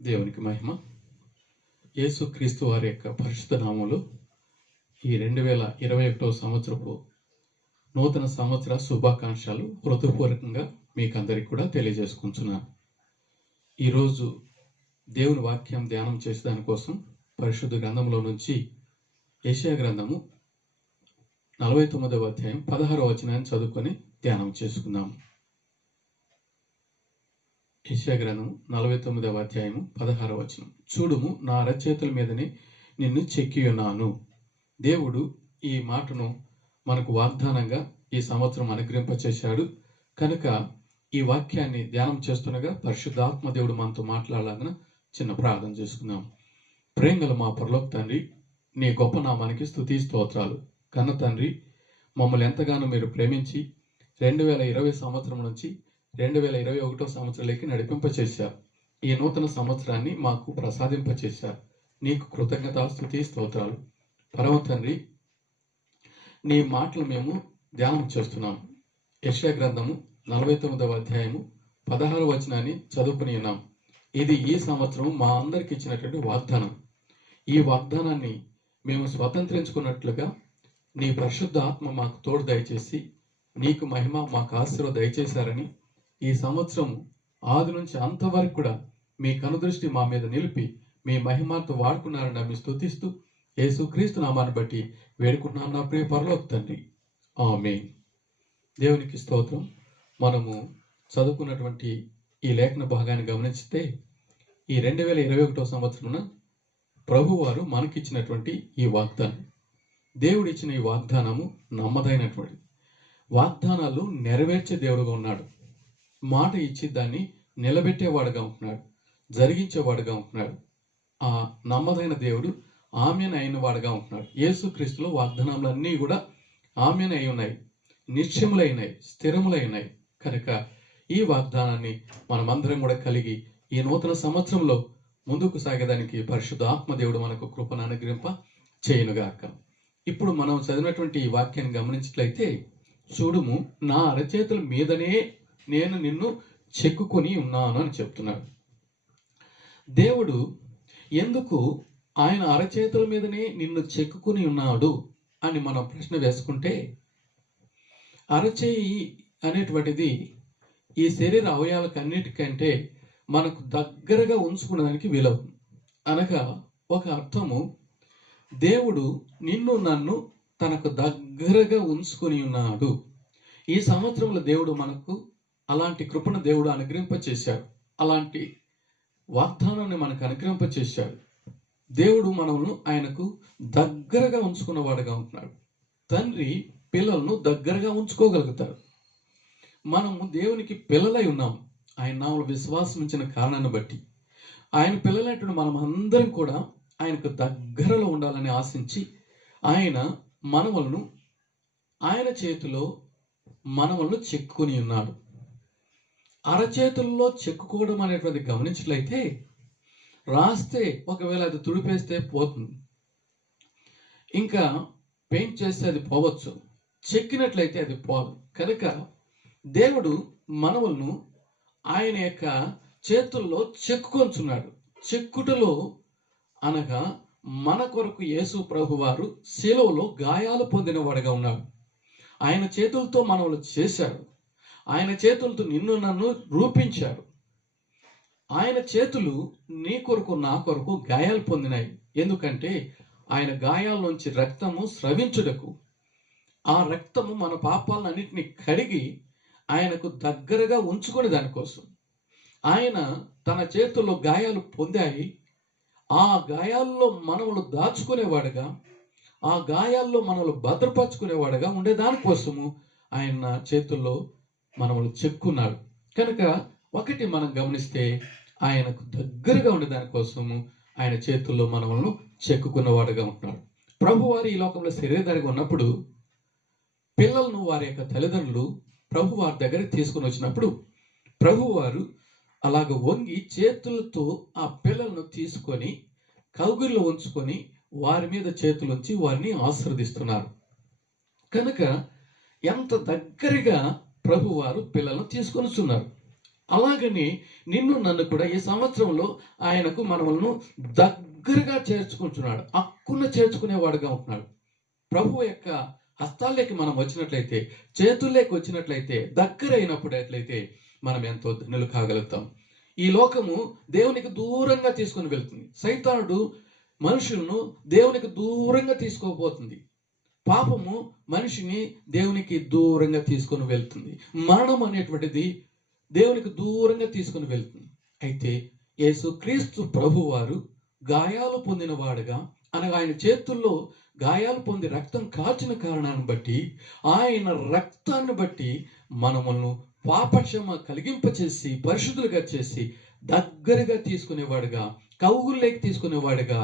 దేవునికి మహిమ. యేసుక్రీస్తు వారి యొక్క పరిశుద్ధ నామములో ఈ 2021 సంవత్సరపు నూతన సంవత్సర శుభాకాంక్షలు హృదయపూర్వకంగా మీకందరికి కూడా తెలియజేసుకుంటున్నాను. ఈరోజు దేవుని వాక్యం ధ్యానం చేసే దానికోసం పరిశుద్ధ గ్రంథంలో నుంచి యెషయా గ్రంథము 49వ అధ్యాయం 16వ వచనాన్ని చదువుకొని ధ్యానం చేసుకుందాము. యెషయా గ్రంథం 49వ అధ్యాయము 16వ వచనం. చూడుము, నా అరచేతుల మీదనే నిన్ను చెక్కి ఉన్నాను. దేవుడు ఈ మాటను మనకు వాగ్దానంగా ఈ సంవత్సరం అనుగ్రహింపచేశాడు కనుక ఈ వాక్యాన్ని ధ్యానం చేస్తుండగా పరిశుద్ధాత్మ దేవుడు మనతో మాట్లాడాలని చిన్న ప్రార్థన చేసుకుందాం. ప్రేమగల మా పరలోక తండ్రి, నీ గొప్ప నామానికి స్తుతి స్తోత్రాలు. కన్న తండ్రి, మమ్మల్ని ఎంతగానో మీరు ప్రేమించి 2020 సంవత్సరం నుంచి 2021 సంవత్సరంలోకి నడిపింపచేశారు. ఈ నూతన సంవత్సరాన్ని మాకు ప్రసాదింపచేశారు. నీకు కృతజ్ఞత స్తుతి స్తోత్రాలు. పరమ తండ్రి, నీ మాటలు మేము ధ్యానం చేస్తున్నాం. యెషయా గ్రంథము 49వ అధ్యాయము 16వ వచనాన్ని చదువుకుని ఉన్నాం. ఇది ఈ సంవత్సరం మా అందరికి ఇచ్చినటువంటి వాగ్దానం. ఈ వాగ్దానాన్ని మేము స్వతంత్రించుకున్నట్లుగా నీ పరిశుద్ధ ఆత్మ మాకు తోడు దయచేసి నీకు మహిమ మాకు ఆశీర్వాదం దయచేశారని, ఈ సంవత్సరం ఆది నుంచి అంతవరకు కూడా మీ కనుదృష్టి మా మీద నిలిపి మీ మహిమాతో వాడుకున్నారని మీ స్తుతిస్తూ యేసుక్రీస్తు నామాన్ని బట్టి వేడుకుంటున్నాను నా ప్రియ పరలోక తండ్రి. ఆమేన్. దేవునికి స్తోత్రం. మనము చదువుకున్నటువంటి ఈ లేఖన భాగాన్ని గమనిస్తే ఈ 2021 సంవత్సరమున ప్రభువారు మనకిచ్చినటువంటి ఈ వాగ్దానం, దేవుడిచ్చిన ఈ వాగ్దానము నమ్మదైనటువంటి వాగ్దానాలు నెరవేర్చే దేవుడుగా ఉన్నాడు. మాట ఇచ్చి దాన్ని నిలబెట్టేవాడుగా ఉంటున్నాడు, జరిగించేవాడుగా ఉంటున్నాడు. ఆ నమ్మదైన దేవుడు ఆమెన్ అయిన వాడుగా ఉంటున్నాడు. యేసుక్రీస్తులో వాగ్దానాలన్నీ కూడా ఆమెన్ అయి ఉన్నాయి, నిశ్చయములైనాయి, స్థిరములైనాయి. కనుక ఈ వాగ్దానాన్ని మనమందరం కూడా కలిగి ఈ నూతన సంవత్సరంలో ముందుకు సాగేదానికి పరిశుద్ధ ఆత్మదేవుడు మనకు కృపను అనుగ్రహింప చేయనుగాక. ఇప్పుడు మనం చదివినటువంటి ఈ వాక్యాన్ని గమనించినట్లయితే, చూడుము, నా అరచేతుల మీదనే నేను నిన్ను చెక్కుకొని ఉన్నాను అని చెప్తున్నాడు. దేవుడు ఎందుకు ఆయన అరచేతుల మీదనే నిన్ను చెక్కుకొని ఉన్నాడు అని మనం ప్రశ్న వేసుకుంటే, అరచేయి అనేటువంటిది ఈ శరీర అవయవాలకు అన్నిటికంటే మనకు దగ్గరగా ఉంచుకునేదానికి వీలవుతుంది. అనగా ఒక అర్థము, దేవుడు నిన్ను నన్ను తనకు దగ్గరగా ఉంచుకొని ఉన్నాడు. ఈ సంవత్సరంలో దేవుడు మనకు అలాంటి కృపను దేవుడు అనుగ్రహింపచేశాడు. అలాంటి వాగ్దానాన్ని మనకు అనుగ్రహింపచేశాడు. దేవుడు మనల్ని ఆయనకు దగ్గరగా ఉంచుకున్నవాడుగా ఉంటున్నాడు. తండ్రి పిల్లలను దగ్గరగా ఉంచుకోగలుగుతాడు. మనము దేవునికి పిల్లలై ఉన్నాం. ఆయన నామములో విశ్వాసం ఉంచిన కారణాన్ని బట్టి ఆయన పిల్లలైనటువంటి మనం అందరం కూడా ఆయనకు దగ్గరలో ఉండాలని ఆశించి ఆయన మనవలను ఆయన చేతిలో మనవలను చెక్కుకొని ఉన్నాడు. అరచేతుల్లో చెక్కుకోవడం అనేటువంటి గమనించినట్లయితే, రాస్తే ఒకవేళ అది తుడిపేస్తే పోతుంది, ఇంకా పెయింట్ చేస్తే అది పోవచ్చు, చెక్కినట్లయితే అది పోదు. కనుక దేవుడు మనవలను ఆయన యొక్క చేతుల్లో చెక్కుకొంచున్నాడు. చెక్కుటలో అనగా మన కొరకు యేసు ప్రభువారు శిలువలో గాయాలు పొందినవాడుగా ఉన్నాడు. ఆయన చేతులతో మనవలు చేశాడు. ఆయన చేతులతో నిన్ను నన్ను రూపించాడు. ఆయన చేతులు నీ కొరకు నా కొరకు గాయాలు పొందినాయి. ఎందుకంటే ఆయన గాయాల్లోంచి రక్తము స్రవించుటకు, ఆ రక్తము మన పాపాలన్నింటినీ కడిగి ఆయనకు దగ్గరగా ఉంచుకునే దానికోసం ఆయన తన చేతుల్లో గాయాలు పొందాయి. ఆ గాయాల్లో మనములు దాచుకునేవాడుగా, ఆ గాయాల్లో మనములు భద్రపరచుకునేవాడుగా ఉండేదానికోసము ఆయన చేతుల్లో మనములు చెక్కున్నాడు. కనుక ఒకటి మనం గమనిస్తే, ఆయనకు దగ్గరగా ఉండేదానికోసము ఆయన చేతుల్లో మనములను చెక్కుకున్నవాడుగా ఉంటున్నాడు. ప్రభువారు ఈ లోకంలో శరీరధారిగా ఉన్నప్పుడు పిల్లలను వారి యొక్క తల్లిదండ్రులు ప్రభువారి దగ్గరికి తీసుకుని వచ్చినప్పుడు ప్రభువారు అలాగ వంగి చేతులతో ఆ పిల్లలను తీసుకొని కౌగిల్లో ఉంచుకొని వారి మీద చేతులు ఉంచి వారిని ఆశీర్వదిస్తున్నారు. కనుక ఎంత దగ్గరగా ప్రభువారు పిల్లలను తీసుకొని వస్తున్నారు. అలాగని నిన్ను నన్ను కూడా ఈ సంవత్సరంలో ఆయనకు మనల్ని దగ్గరగా చేర్చుకుంటున్నాడు, అక్కున చేర్చుకునేవాడుగా ఉంటున్నాడు. ప్రభు యొక్క హస్తాల్లోకి మనం వచ్చినట్లయితే, చేతుల్లోకి వచ్చినట్లయితే, దగ్గర అయినప్పుడైతే మనం ఎంతో ధనులు కాగలుగుతాం. ఈ లోకము దేవునికి దూరంగా తీసుకొని వెళ్తుంది. సైతానుడు మనుషులను దేవునికి దూరంగా తీసుకోబోతుంది. పాపము మనిషిని దేవునికి దూరంగా తీసుకొని వెళ్తుంది. మరణం అనేటువంటిది దేవునికి దూరంగా తీసుకొని వెళ్తుంది. అయితే యేసుక్రీస్తు ప్రభువారు గాయాలు పొందిన వాడుగా, అనగా ఆయన చేతుల్లో గాయాలు పొంది రక్తం కాచిన కారణాన్ని బట్టి, ఆయన రక్తాన్ని బట్టి మనములను పాపక్షమ కలిగింపచేసి పరిశుద్ధులుగా చేసి దగ్గరగా తీసుకునేవాడుగా, కౌగుల్లోకి తీసుకునేవాడుగా,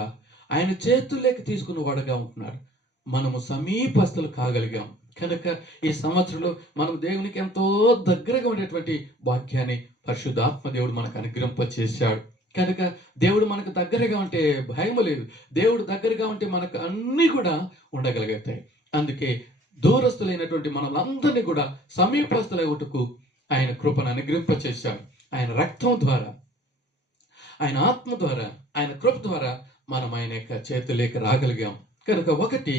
ఆయన చేతుల్లోకి తీసుకునేవాడుగా ఉంటున్నాడు. మనము సమీపస్తులు కాగలిగాం కనుక ఈ సంవత్సరంలో మనం దేవునికి ఎంతో దగ్గరగా ఉండేటువంటి వాక్యాన్ని పరిశుద్ధాత్మ దేవుడు మనకు అనుగ్రహింపచేశాడు. కనుక దేవుడు మనకు దగ్గరగా ఉంటే భయం లేదు. దేవుడు దగ్గరగా ఉంటే మనకు అన్నీ కూడా ఉండగలుగుతాయి. అందుకే దూరస్తులైనటువంటి మనలందరినీ కూడా సమీపస్తులవుటకు ఆయన కృపను అనుగ్రహింపచేశాడు. ఆయన రక్తం ద్వారా, ఆయన ఆత్మ ద్వారా, ఆయన కృప ద్వారా మనం ఆయన యొక్క చేతుల్లోకి రాగలిగాం. కనుక ఒకటి,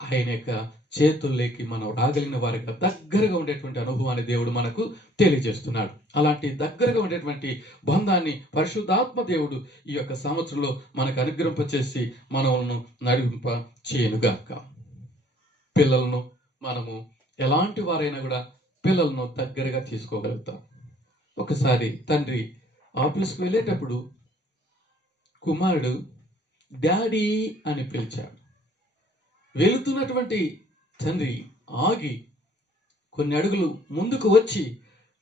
ఆయన యొక్క చేతుల్లోకి మనం రాగలిగిన వారిగా దగ్గరగా ఉండేటువంటి అనుభవాన్ని దేవుడు మనకు తెలియజేస్తున్నాడు. అలాంటి దగ్గరగా ఉండేటువంటి బంధాన్ని పరిశుద్ధాత్మ దేవుడు ఈ యొక్క సంవత్సరంలో మనకు అనుగ్రహింపచేసి మనల్ని నడిపింప చేయనుగాక. పిల్లలను మనము ఎలాంటి వారైనా కూడా పిల్లలను దగ్గరగా తీసుకోగలుగుతాం. ఒకసారి తండ్రి ఆఫీస్కి వెళ్ళేటప్పుడు కుమారుడు డాడీ అని పిలిచాడు. వెళుతున్నటువంటి తండ్రి ఆగి కొన్ని అడుగులు ముందుకు వచ్చి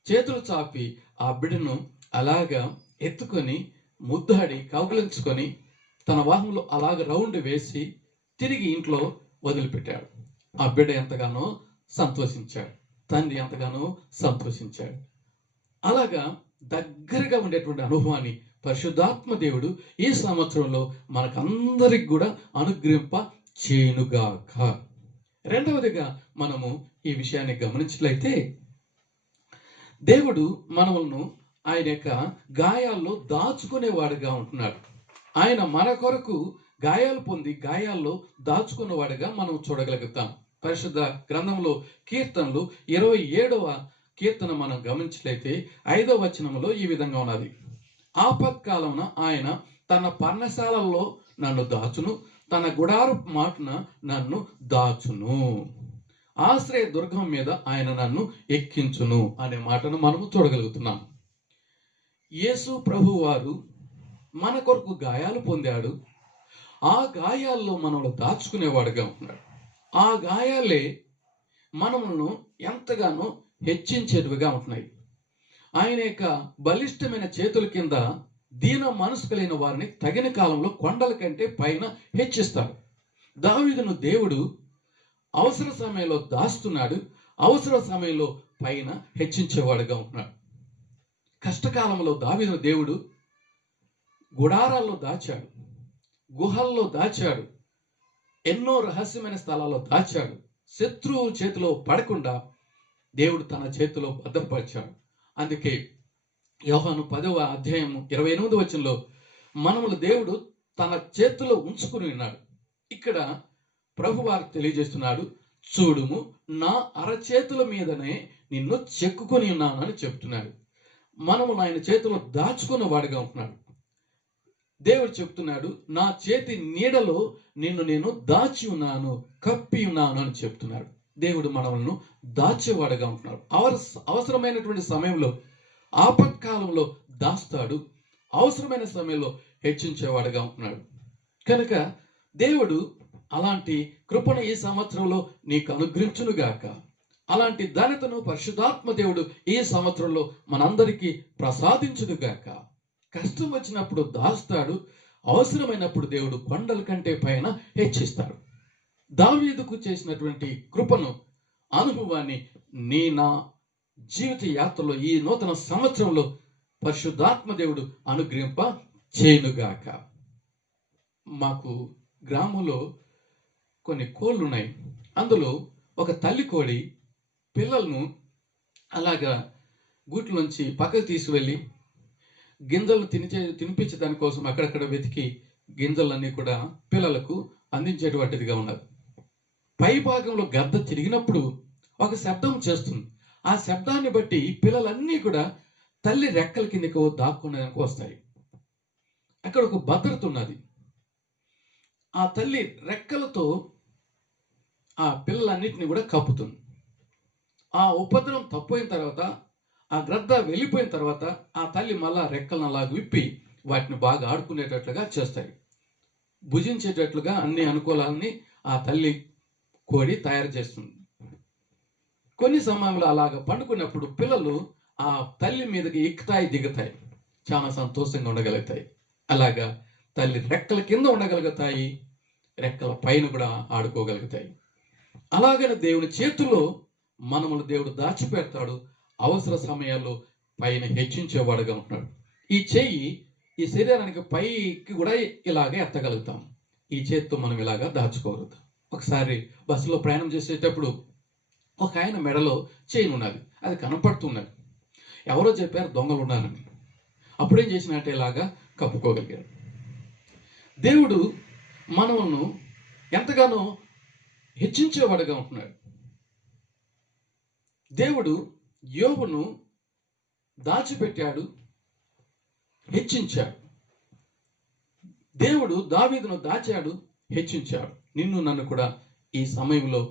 చేతులు చాపి ఆ బిడ్డను అలాగా ఎత్తుకొని ముద్దాడి కౌగిలించుకొని తన వాహనంలో అలాగ రౌండ్ వేసి తిరిగి ఇంట్లో వదిలిపెట్టాడు. ఆ బిడ్డ ఎంతగానో సంతోషించాడు, తండ్రి ఎంతగానో సంతోషించాడు. అలాగా దగ్గరగా ఉండేటువంటి అనుభవాన్ని పరిశుద్ధాత్మ దేవుడు ఈ సంవత్సరంలో మనకందరికి కూడా అనుగ్రహింప చేయునుగాక. రెండవదిగా మనము ఈ విషయాన్ని గమనించినట్లయితే, దేవుడు మనల్ని ఆయన యొక్క గాయాల్లో దాచుకునేవాడుగా ఉంటున్నాడు. ఆయన మన కొరకు గాయాలు పొంది గాయాల్లో దాచుకునేవాడుగా మనం చూడగలుగుతాం. పరిశుద్ధ గ్రంథంలో కీర్తనలు 27వ కీర్తన మనం గమనించినట్లయితే 5వ వచనంలో ఈ విధంగా ఉన్నది. ఆపత్కాలమున ఆయన తన పర్ణశాలలో నన్ను దాచును, తన గుడారు మాటున నన్ను దాచును, ఆశ్రయ దుర్గం మీద ఆయన నన్ను ఎక్కించును అనే మాటను మనము చూడగలుగుతున్నాం. యేసు ప్రభు వారు మన కొరకు గాయాలు పొందాడు. ఆ గాయాల్లో మనల్ని దాచుకునేవాడుగా ఉన్నాడు. ఆ గాయాలే మనములను ఎంతగానో హెచ్చించేటివిగా ఉంటున్నాయి. ఆయన యొక్క బలిష్టమైన చేతుల కింద దీన మనసు కలిగిన వారిని తగిన కాలంలో కొండల కంటే పైన హెచ్చిస్తాడు. దావీదును దేవుడు అవసర సమయంలో దాస్తున్నాడు, అవసర సమయంలో పైన హెచ్చించేవాడుగా ఉంటున్నాడు. కష్టకాలంలో దావీదును దేవుడు గుడారాల్లో దాచాడు, గుహల్లో దాచాడు, ఎన్నో రహస్యమైన స్థలాల్లో దాచాడు. శత్రువు చేతిలో పడకుండా దేవుడు తన చేతిలో భద్రపరిచాడు. అందుకే యోహాను 10వ అధ్యాయము 28వ వచనంలో మనములు దేవుడు తన చేతిలో ఉంచుకుని ఉన్నాడు. ఇక్కడ ప్రభువారు తెలియజేస్తున్నాడు, చూడుము నా అరచేతుల మీదనే నిన్ను చెక్కుకొని ఉన్నాను అని చెప్తున్నాడు. మనము ఆయన చేతిలో దాచుకున్న వాడిగా ఉంటున్నాడు. దేవుడు చెప్తున్నాడు, నా చేతి నీడలో నిన్ను నేను దాచి ఉన్నాను, కప్పి ఉన్నాను అని చెప్తున్నాడు. దేవుడు మనల్ని దాచేవాడుగా ఉంటున్నాడు. అవసరమైనటువంటి సమయంలో, ఆపత్కాలంలో దాస్తాడు, అవసరమైన సమయంలో హెచ్చించేవాడుగా ఉంటున్నాడు. కనుక దేవుడు అలాంటి కృపను ఈ సంవత్సరంలో నీకు అనుగ్రహించునుగాక. అలాంటి ధన్యతను పరిశుద్ధాత్మ దేవుడు ఈ సంవత్సరంలో మనందరికీ ప్రసాదించునుగాక. కష్టం వచ్చినప్పుడు దాస్తాడు, అవసరమైనప్పుడు దేవుడు కొండల కంటే పైన హెచ్చిస్తాడు. దావీదుకు చేసినటువంటి కృపను, అనుభవాన్ని నా జీవిత యాత్రలో ఈ నూతన సంవత్సరంలో పరిశుద్ధాత్మ దేవుడు అనుగ్రహింప చేయునుగాక. మాకు గ్రామంలో కొన్ని కోళ్ళు ఉన్నాయి. అందులో ఒక తల్లి కోడి పిల్లలను అలాగా గూట్లోంచి పక్కకు తీసుకువెళ్ళి గింజలు తినిపించే దానికోసం అక్కడక్కడ వెతికి గింజలన్నీ కూడా పిల్లలకు అందించేటువంటిదిగా ఉన్నది. పై భాగంలో గద్ద తిరిగినప్పుడు ఒక శబ్దం చేస్తుంది. ఆ శబ్దాన్ని బట్టి పిల్లలన్నీ కూడా తల్లి రెక్కల కిందకు దాక్కునేందుకు వస్తాయి. అక్కడ ఒక భద్రత ఉన్నది. ఆ తల్లి రెక్కలతో ఆ పిల్లలన్నిటిని కూడా కప్పుతుంది. ఆ ఉపద్రవం తప్పిన తర్వాత, ఆ గ్రద్ద వెళ్ళిపోయిన తర్వాత ఆ తల్లి మళ్ళా రెక్కలను అలా విప్పి వాటిని బాగా ఆడుకునేటట్లుగా చేస్తాయి. భుజించేటట్లుగా అన్ని అనుకూలాలని ఆ తల్లి కోడి తయారు చేస్తుంది. కొన్ని సమయంలో అలాగ పండుకున్నప్పుడు పిల్లలు ఆ తల్లి మీదకి ఎక్కుతాయి, దిగుతాయి, చాలా సంతోషంగా ఉండగలుగుతాయి. అలాగా తల్లి రెక్కల కింద ఉండగలుగుతాయి, రెక్కల పైన కూడా ఆడుకోగలుగుతాయి. అలాగనే దేవుని చేతుల్లో మనములు దేవుడు దాచిపెడతాడు. అవసర సమయాల్లో పైన హెచ్చించేవాడుగా ఉంటున్నాడు. ఈ చెయ్యి ఈ శరీరానికి పైకి కూడా ఇలాగే ఎత్తగలుగుతాం. ఈ చేతితో మనం ఇలాగా దాచుకోగలుగుతాం. ఒకసారి బస్సులో ప్రయాణం చేసేటప్పుడు ఒక ఆయన మెడలో చైన్ ఉన్నది, అది కనపడుతున్నది. ఎవరో చెప్పారు దొంగలు ఉన్నారని. అప్పుడేం చేసినట్టే ఇలాగా కప్పుకోగలిగాడు. దేవుడు మనల్ని ఎంతగానో హెచ్చించేవాడుగా ఉంటున్నాడు. దేవుడు యోబును దాచిపెట్టాడు, హెచ్చించాడు. దేవుడు దావీదును దాచాడు, హెచ్చించాడు. నిన్ను నన్ను కూడా ఈ సమయంలో,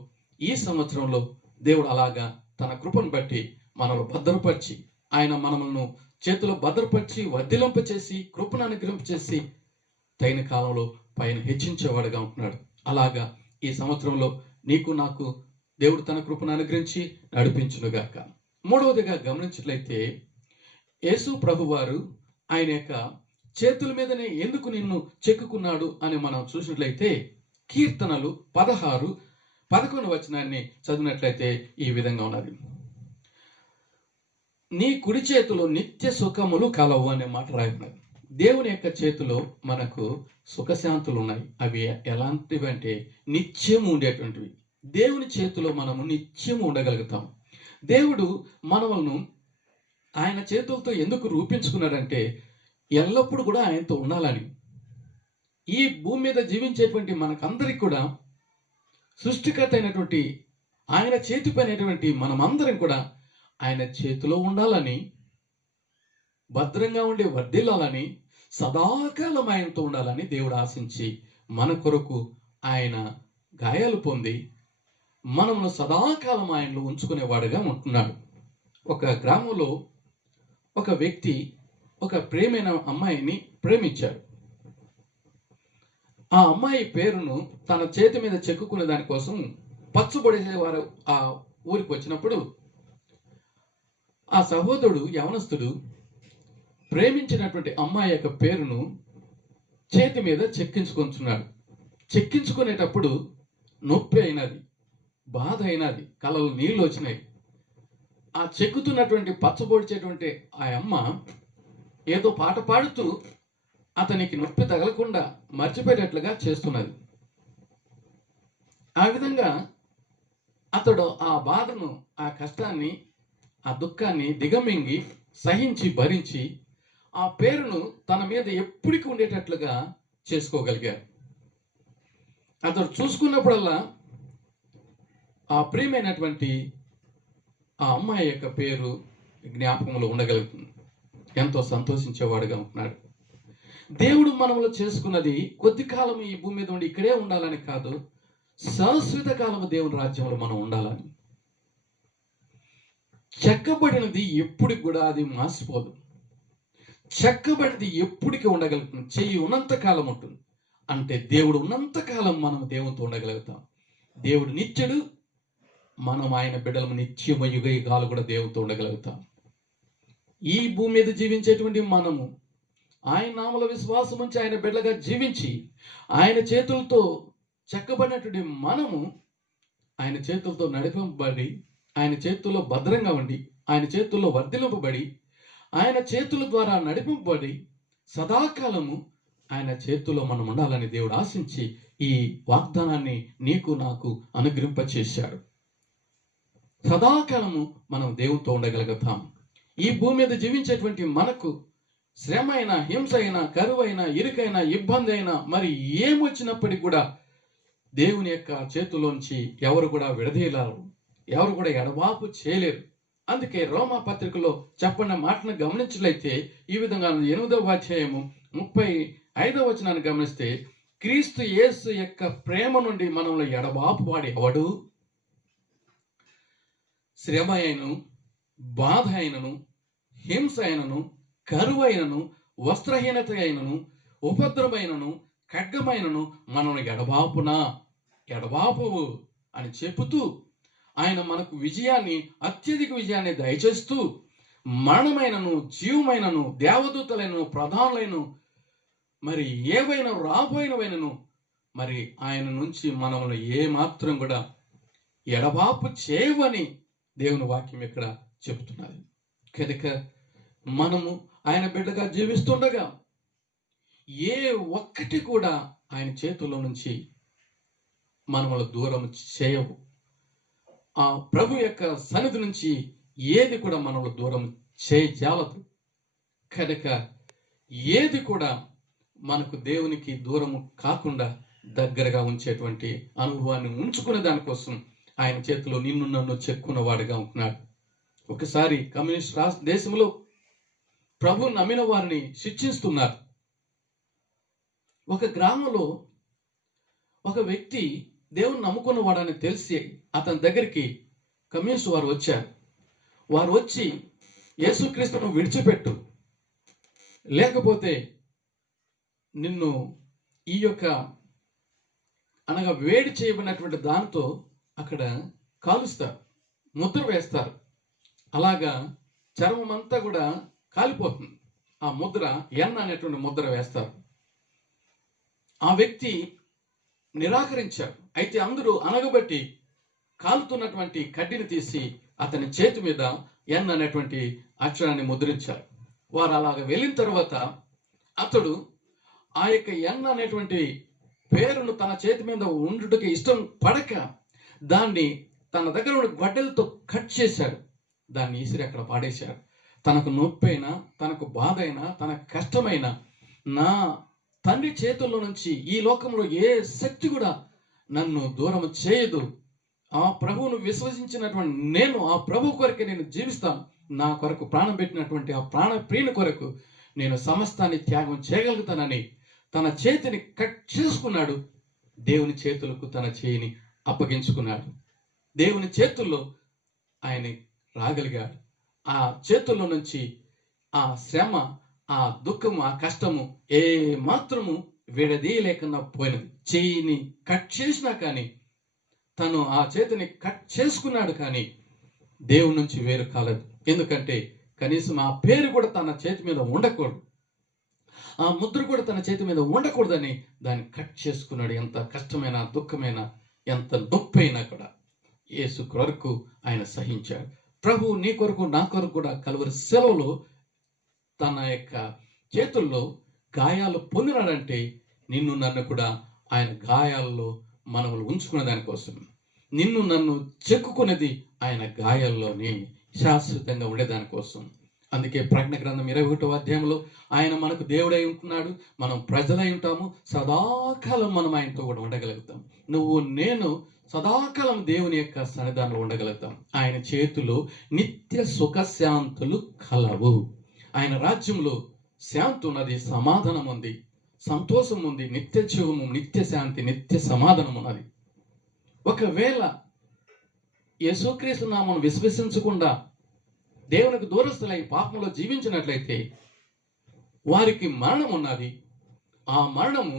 ఈ సంవత్సరంలో దేవుడు అలాగా తన కృపను బట్టి మనల్ని భద్రపరిచి, ఆయన మనల్ని చేతిలో భద్రపరిచి వర్ధిలింపచేసి కృపను అనుగ్రహింపచేసి తగిన కాలంలో పైన హెచ్చించేవాడుగా ఉంటున్నాడు. అలాగా ఈ సంవత్సరంలో నీకు నాకు దేవుడు తన కృపను అనుగ్రహించి నడిపించునుగాక. మూడవదిగా గమనించినట్లయితే యేసు ప్రభువారు ఆయన యొక్క చేతుల మీదనే ఎందుకు నిన్ను చెక్కుకున్నాడు అని మనం చూసినట్లయితే కీర్తనలు 16:11 వచనాన్ని చదివినట్లయితే ఈ విధంగా ఉన్నది. నీ కుడి చేతిలో నిత్య సుఖములు కలవు అనే మాట రాయబడినది. దేవుని యొక్క చేతిలో మనకు సుఖశాంతులు ఉన్నాయి. అవి ఎలాంటివి అంటే నిత్యము ఉండేటువంటివి. దేవుని చేతిలో మనము నిత్యము ఉండగలుగుతాం. దేవుడు మనల్ని ఆయన చేతులతో ఎందుకు రూపించుకున్నాడంటే ఎల్లప్పుడూ కూడా ఆయనతో ఉండాలని. ఈ భూమి మీద జీవించేటువంటి మనకందరికి కూడా సృష్టికర్త అయినటువంటి ఆయన చేతిపై అయినటువంటి మనమందరం కూడా ఆయన చేతిలో ఉండాలని, భద్రంగా ఉండే వర్ధిల్లాలని, సదాకాలం ఆయనతో ఉండాలని దేవుడు ఆశించి మన కొరకు ఆయన గాయాలు పొంది మనము సదాకాలం ఆయనలో ఉంచుకునేవాడుగా ఉంటున్నాడు. ఒక గ్రామంలో ఒక వ్యక్తి ఒక ప్రేమైన అమ్మాయిని ప్రేమించాడు. ఆ అమ్మాయి పేరును తన చేతి మీద చెక్కుకునే దానికోసం పచ్చబొడేసేవారు ఆ ఊరికి వచ్చినప్పుడు ఆ సహోదరుడు యవనస్తుడు ప్రేమించినటువంటి అమ్మాయి యొక్క పేరును చేతి మీద చెక్కించుకొంచున్నాడు. చెక్కించుకునేటప్పుడు నొప్పి అయినది, బాధ అయినది, కళ్ళలో నీళ్లు వచ్చినాయి. ఆ చెక్కుతున్నటువంటి పచ్చబొడిచేటువంటి ఆ అమ్మ ఏదో పాట పాడుతూ అతనికి నొప్పి తగలకుండా మర్చిపోయేటట్లుగా చేస్తున్నది. ఆ విధంగా అతడు ఆ బాధను, ఆ కష్టాన్ని, ఆ దుఃఖాన్ని దిగమింగి సహించి భరించి ఆ పేరును తన మీద ఎప్పటికీ ఉండేటట్లుగా చేసుకోగలిగాడు. అతడు చూసుకున్నప్పుడల్లా ఆ ప్రియమైనటువంటి ఆ అమ్మాయి యొక్క పేరు జ్ఞాపకంలో ఉండగలుగుతుంది. ఎంతో సంతోషించేవాడుగా ఉంటున్నాడు. దేవుడు మనములో చేసుకున్నది కొద్ది కాలం ఈ భూమి మీద ఉండి ఇక్కడే ఉండాలని కాదు, శాశ్వత కాలము దేవుని రాజ్యంలో మనం ఉండాలని. చెక్కబడినది ఎప్పటికి కూడా అది మాసిపోదు. చెక్కబడినది ఎప్పటికీ ఉండగలుగుతుంది. చెయ్యి ఉన్నంత కాలం ఉంటుంది. అంటే దేవుడు ఉన్నంత కాలం మనం దేవునితో ఉండగలుగుతాం. దేవుడు నిత్యుడు, మనం ఆయన బిడ్డలము నిత్యము యుగ యుగాలు కూడా దేవునితో ఉండగలుగుతాం. ఈ భూమి మీద జీవించేటువంటి మనము ఆయన నామములో విశ్వాసం ఉంచి ఆయన బిడ్డలుగా జీవించి ఆయన చేతులతో చెక్కబడినటువంటి మనము ఆయన చేతులతో నడిపింపబడి, ఆయన చేతుల్లో భద్రంగా ఉండి, ఆయన చేతుల్లో వర్ధిలింపబడి, ఆయన చేతుల ద్వారా నడిపింపబడి సదాకాలము ఆయన చేతుల్లో మనం ఉండాలని దేవుడు ఆశించి ఈ వాగ్దానాన్ని నీకు నాకు అనుగ్రహింపచేశాడు. సదాకాలము మనం దేవునితో ఉండగలుగుతాం. ఈ భూమి మీద జీవించేటువంటి మనకు శ్రమ అయినా, హింస అయినా, కరువైనా, ఇరుకైనా, ఇబ్బంది అయినా, మరి ఏమొచ్చినప్పటికీ కూడా దేవుని యొక్క చేతిలోంచి ఎవరు కూడా విడదీయలేరు, ఎవరు కూడా ఎడబాపు చేయలేరు. అందుకే రోమా పత్రికలో చెప్పిన మాటను గమనించినట్లయితే ఈ విధంగా 8వ అధ్యాయము 35వ వచనాన్ని గమనిస్తే, క్రీస్తు యేసు యొక్క ప్రేమ నుండి మనల్ని ఎడబాపు వాడు ఎవడు? శ్రమ అయినను, బాధ అయినను, హింస అయినను, కరువైనను, వస్త్రహీనత అయినను, ఉపద్రవమైనను, ఖడ్గమైనను మనల్ని ఎడబాపు అని చెబుతూ ఆయన మనకు విజయాన్ని, అత్యధిక విజయాన్ని దయచేస్తూ మరణమైనను, జీవమైనను, దేవదూతలైనను, ప్రధానులైన మరి ఏవైనా రాబోయినవైనను మరి ఆయన నుంచి మనల్ని ఏమాత్రం కూడా ఎడబాపు చేయవని దేవుని వాక్యం ఇక్కడ చెబుతున్నది. కనుక మనము ఆయన బిడ్డగా జీవిస్తుండగా ఏ ఒక్కటి కూడా ఆయన చేతుల్లో నుంచి మనల్ని దూరం చేయవు. ఆ ప్రభు యొక్క సన్నిధి నుంచి ఏది కూడా మనల్ని దూరం చేయజాలదు. కనుక ఏది కూడా మనకు దేవునికి దూరము కాకుండా దగ్గరగా ఉంచేటువంటి అనుభవాన్ని ఉంచుకునే దానికోసం ఆయన చేతిలో నిన్ను నన్ను చెక్కున్నవాడుగా ఉంటున్నాడు. ఒకసారి కమ్యూనిస్ట్ దేశంలో ప్రభు నమ్మిన వారిని శిక్షిస్తున్నారు. ఒక గ్రామంలో ఒక వ్యక్తి దేవుని నమ్ముకున్నవాడని తెలిసి అతని దగ్గరికి కమ్యూనిస్ట్ వారు వచ్చారు. వారు వచ్చి యేసుక్రీస్తును విడిచిపెట్టు, లేకపోతే నిన్ను ఈ యొక్క అనగా వేడి చేయబడినటువంటి దాంతో అక్కడ కాలుస్తారు, ముద్ర వేస్తారు. అలాగా చర్మం అంతా కూడా కాలిపోతుంది. ఆ ముద్ర ఎన్న అనేటువంటి ముద్ర వేస్తారు. ఆ వ్యక్తి నిరాకరించారు. అయితే అందరూ అనగబట్టి కాలుతున్నటువంటి కడ్డీని తీసి అతని చేతి మీద ఎన్ అనేటువంటి అక్షరాన్ని ముద్రించారు. వారు అలాగ వెళ్ళిన తర్వాత అతడు ఆ యొక్క ఎన్ అనేటువంటి పేరును తన చేతి మీద ఉండుటకి ఇష్టం పడక దాన్ని తన దగ్గర ఉన్న గొడ్డలతో కట్ చేశాడు. దాన్ని ఈసిరి అక్కడ పాడేశాడు. తనకు నొప్పి అయినా, తనకు బాధ అయినా, తనకు కష్టమైనా నా తండ్రి చేతుల్లో నుంచి ఈ లోకంలో ఏ శక్తి కూడా నన్ను దూరం చేయదు. ఆ ప్రభువును విశ్వసించినటువంటి నేను ఆ ప్రభు కొరకే నేను జీవిస్తాను. నా కొరకు ప్రాణం పెట్టినటువంటి ఆ ప్రాణ ప్రియుని కొరకు నేను సమస్తాన్ని త్యాగం చేయగలుగుతానని తన చేతిని కట్ చేసుకున్నాడు. దేవుని చేతులకు తన చేయిని అప్పగించుకున్నాడు. దేవుని చేతుల్లో ఆయన రాగలిగాడు. ఆ చేతుల్లో నుంచి ఆ శ్రమ, ఆ దుఃఖము, ఆ కష్టము ఏ మాత్రము విడదీయలేకుండా పోయినది. చేయిని కట్ చేసినా కానీ, తను ఆ చేతిని కట్ చేసుకున్నాడు కానీ దేవుని నుంచి వేరు కాలేదు. ఎందుకంటే కనీసం ఆ పేరు కూడా తన చేతి మీద ఉండకూడదు, ఆ ముద్ర కూడా తన చేతి మీద ఉండకూడదని దాన్ని కట్ చేసుకున్నాడు. ఎంత కష్టమైన, దుఃఖమైన, ఎంత నొప్పి అయినా కూడా యేసు కొరకు ఆయన సహించాడు. ప్రభు నీ కొరకు, నా కొరకు కూడా కలువరి సెలవులో తన యొక్క చేతుల్లో గాయాలు పొందినాడంటే నిన్ను నన్ను కూడా ఆయన గాయాల్లో మనములు ఉంచుకునే దానికోసం, నిన్ను నన్ను చెక్కుకునేది ఆయన గాయాల్లోనే శాశ్వతంగా ఉండేదానికోసం. అందుకే ప్రకటన గ్రంథం 21వ అధ్యాయంలో ఆయన మనకు దేవుడై ఉంటున్నాడు, మనం ప్రజలై ఉంటాము, సదాకాలం మనం ఆయనతో కూడా ఉండగలుగుతాం. నువ్వు నేను సదాకాలం దేవుని యొక్క సన్నిధానంలో ఉండగలుగుతాం. ఆయన చేతిలో నిత్య సుఖశాంతులు కలవు. ఆయన రాజ్యంలో శాంతి ఉన్నది, సమాధానం ఉంది, సంతోషం ఉంది, నిత్య జీవము, నిత్య శాంతి, నిత్య సమాధానం ఉన్నది. ఒకవేళ యేసుక్రీస్తు నామమును విశ్వసించకుండా దేవునికి దూరస్తులై పాపంలో జీవించినట్లయితే వారికి మరణం ఉన్నది. ఆ మరణము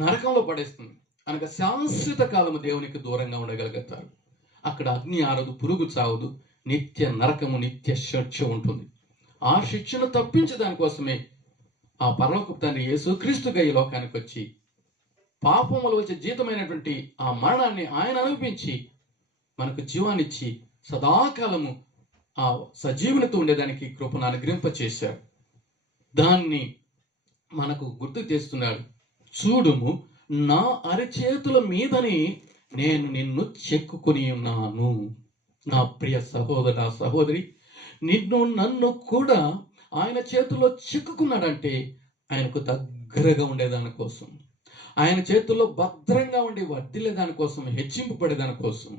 నరకంలో పడేస్తుంది. అనగా శాశ్వత కాలము దేవునికి దూరంగా ఉండగలుగుతారు. అక్కడ అగ్ని ఆరదు, పురుగు చావదు, నిత్య నరకము, నిత్య శిక్ష ఉంటుంది. ఆ శిక్షను తప్పించే దానికోసమే ఆ పరలోకపు తండ్రి యేసుక్రీస్తుగా ఈ లోకానికి వచ్చి పాపములో వచ్చే జీతమైనటువంటి ఆ మరణాన్ని ఆయన అనుభవించి మనకు జీవాన్నిచ్చి సదాకాలము ఆ సజీవునితో ఉండేదానికి కృపను అనుగ్రహింప చేశాడు. దాన్ని మనకు గుర్తు చేస్తున్నాడు. చూడుము, నా అరచేతుల మీదని నేను నిన్ను చెక్కుకొని ఉన్నాను. నా ప్రియ సహోదర, సహోదరి, నిన్ను నన్ను కూడా ఆయన చేతుల్లో చిక్కుకున్నాడంటే ఆయనకు దగ్గరగా ఉండేదాని కోసం, ఆయన చేతుల్లో భద్రంగా ఉండి వర్ధిల్లే దానికోసం, హెచ్చింపబడేదాని కోసం,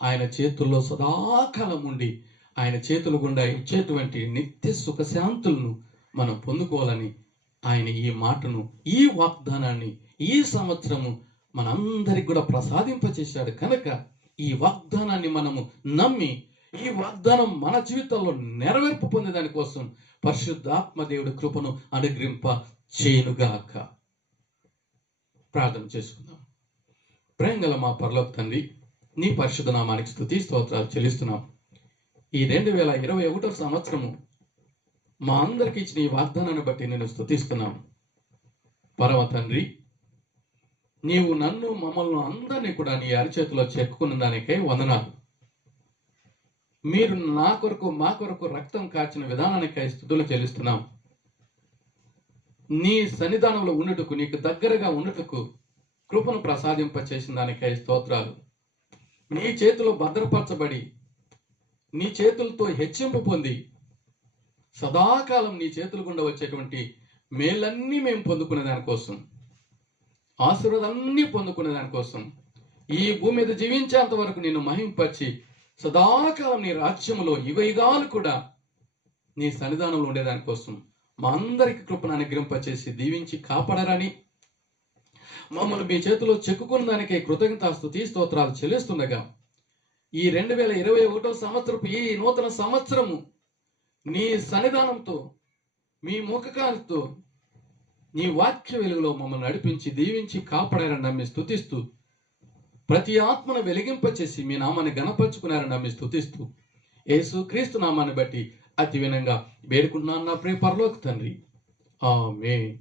ఆయన చేతుల్లో సదాకాలం ఉండి ఆయన చేతుల గుండా ఇచ్చేటువంటి నిత్య సుఖశాంతులను మనం పొందుకోవాలని ఆయన ఈ మాటను, ఈ వాగ్దానాన్ని ఈ సంవత్సరము మనందరికి కూడా ప్రసాదింపచేశాడు కనుక ఈ వాగ్దానాన్ని మనము నమ్మి ఈ వాగ్దానం మన జీవితంలో నెరవేర్పు పొందేదాని కోసం పరిశుద్ధాత్మ దేవుడి కృపను అనుగ్రహింప చేయునుగాక. ప్రార్థన చేసుకుందాం. ప్రేమగల మా పరలోక తండ్రి, నీ పరిశుద్ధ నామానికి స్తుతి స్తోత్రాలు చెల్లిస్తున్నాం. ఈ 2021 సంవత్సరము మా అందరికి ఇచ్చిన ఈ వాగ్దానాన్ని బట్టి నేను స్తుతిస్తున్నాను. పరమ తండ్రి, నీవు నన్ను మమ్మల్ని అందరినీ కూడా నీ అరిచేతిలో చెక్కుకున్న దానికై వందనాలు. మీరు నా కొరకు మా కొరకు రక్తం కార్చిన విధానానికై స్తుతులు చెల్లిస్తున్నాం. నీ సన్నిధానంలో ఉండుటకు, నీకు దగ్గరగా ఉండుటకు కృపను ప్రసాదింప చేసిన దానికై స్తోత్రాలు. నీ చేతిలో భద్రపరచబడి నీ చేతులతో హెచ్చింపు పొంది సదాకాలం నీ చేతుల గుండా వచ్చేటువంటి మేలన్నీ మేము పొందుకునే దానికోసం, ఆశీర్వాదాలన్నీ పొందుకునే దానికోసం, ఈ భూమి మీద జీవించేంత వరకు నిన్ను మహింపరిచి సదాకాలం నీ రాజ్యములో యుగయుగాలు కూడా నీ సన్నిధానంలో ఉండేదానికోసం మా అందరికి కృపను అనుగ్రహింపచేసి దీవించి కాపాడరని, మమ్మల్ని మీ చేతిలో చెక్కుకున్న దానికే కృతజ్ఞతాస్తుతి స్తోత్రాలు చెల్లిస్తుండగా ఈ 2021 సంవత్సరపు ఈ నూతన సంవత్సరము నీ సన్నిధానంతో, మీ ముఖకాంతితో, నీ వాక్య వెలుగులో మమ్మల్ని నడిపించి దీవించి కాపాడారని నమ్మి స్తుతిస్తూ, ప్రతి ఆత్మను వెలిగింపచేసి మీ నామాన్ని గణపరుచుకున్నారని నమ్మి స్తుతిస్తూ, యేసుక్రీస్తు నామాన్ని బట్టి అతి వినంగా వేడుకుంటున్నాను నా ప్రియ పరలోక తండ్రి. ఆమేన్.